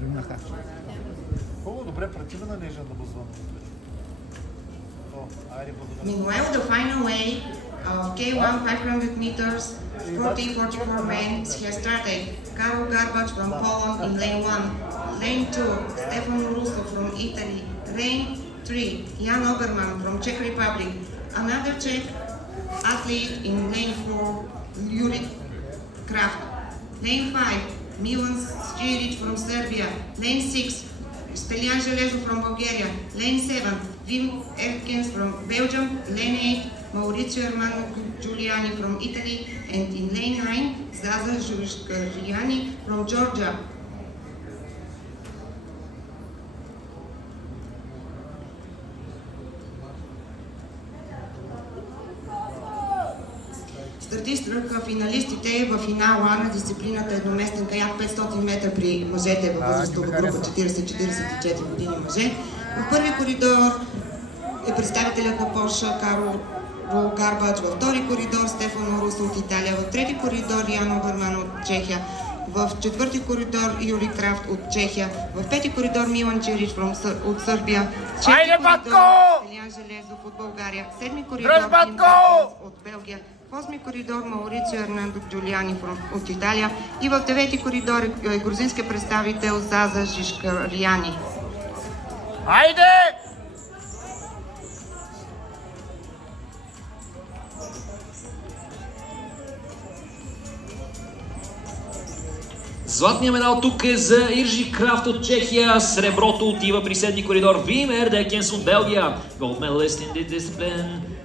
Тръгнаха. Хубаво, добре, протива на Нежа да бъзвам. Meanwhile, the final weight of K1 500 meters 40-44 men has started. Karol Garbacz from Poland in lane 1. Lane 2, Stefano Russo from Italy. Lane 3, Jan Oberman from Czech Republic. Another Czech athlete in lane 4, Juri Kraft. Lane 5, Milan Stjeric from Serbia. Lane 6, Stelian Железов from Bulgaria. Lane 7, Wim Erkens from Belgium. Lane 8, Maurizio Ermanno Giuliani from Italy. And in lane 9, Zaza Giuliani from Georgia. Стартираха финалистите в финала на дисциплината едноместен каяк 500 метра при мъжете във възрастова група 40-44 години мъже. В първи коридор е представителят на Полша Карол Гарбач, във втори коридор Стефано Русо от Италия, в трети коридор Ян Оберман от Чехия, в четвърти коридор Юри Крафт от Чехия, в пети коридор Милан Чирич от Сърбия, в шести коридор Стелиан Железов от България, в седми коридор от Белгия, в осми коридор Маурицио Ернандо Джулиани от Италия и в девети коридор е грузинския представител Заза Жишкарияни. Хайде! Златният медал тук е за Иржи Крафт от Чехия, среброто отива при седми коридор Вим Еркенс от Белгия. Gold medalist in this discipline.